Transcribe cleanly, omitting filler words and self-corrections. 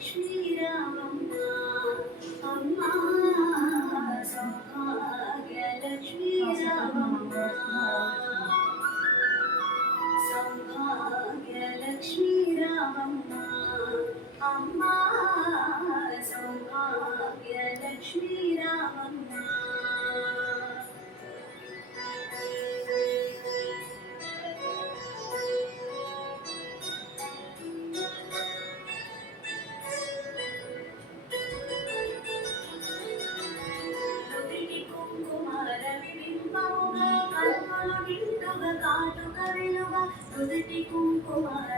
సౌభాగ్యలక్ష్మీరామమ్మ అమ్మ సౌభాగ్యలక్ష్మీరామమ్మ సౌభాగ్యలక్ష్మీరామమ్మ అమ్మ సౌభాగ్యలక్ష్మీరామమ్మ నుదిటి కుంకుమార విబింబముగా కన్నుల నిండుగా కాటుక వెలుగ నుదిటి కుంకుమార